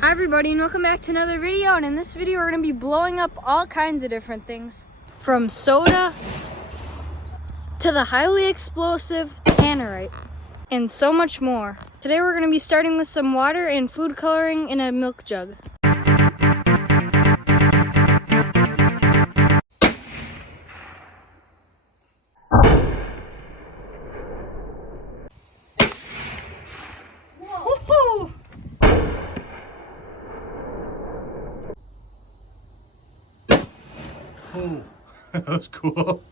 Hi everybody and welcome back to another video, and in this video we're going to be blowing up all kinds of different things. From soda to the highly explosive Tannerite and so much more. Today we're going to be starting with some water and food coloring in a milk jug. Whoa! Oh, that was cool.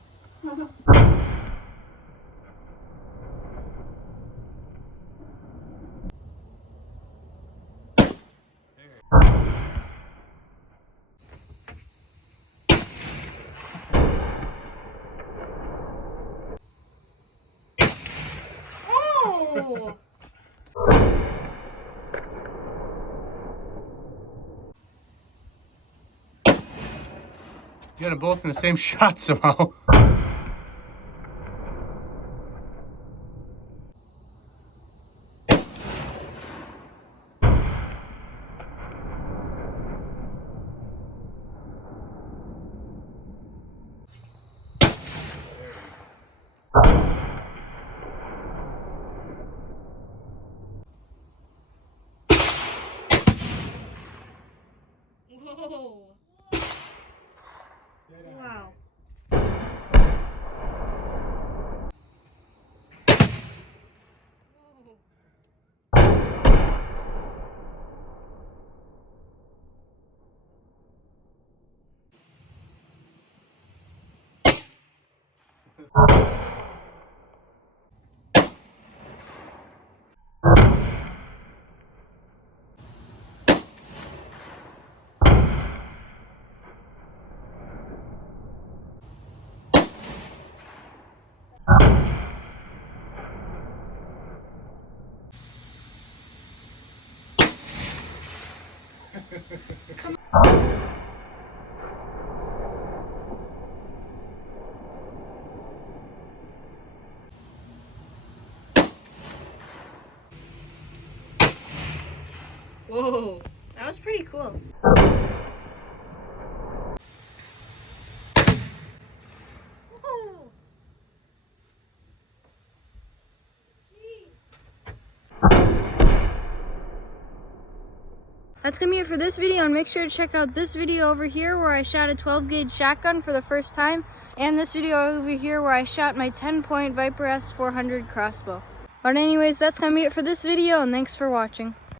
Oh! You got them both in the same shot somehow. Whoa! Wow. Come on. Whoa, that was pretty cool. Whoa. That's gonna be it for this video, and make sure to check out this video over here where I shot a 12 gauge shotgun for the first time, and this video over here where I shot my 10-point Viper S400 crossbow. But anyways, that's gonna be it for this video, and thanks for watching.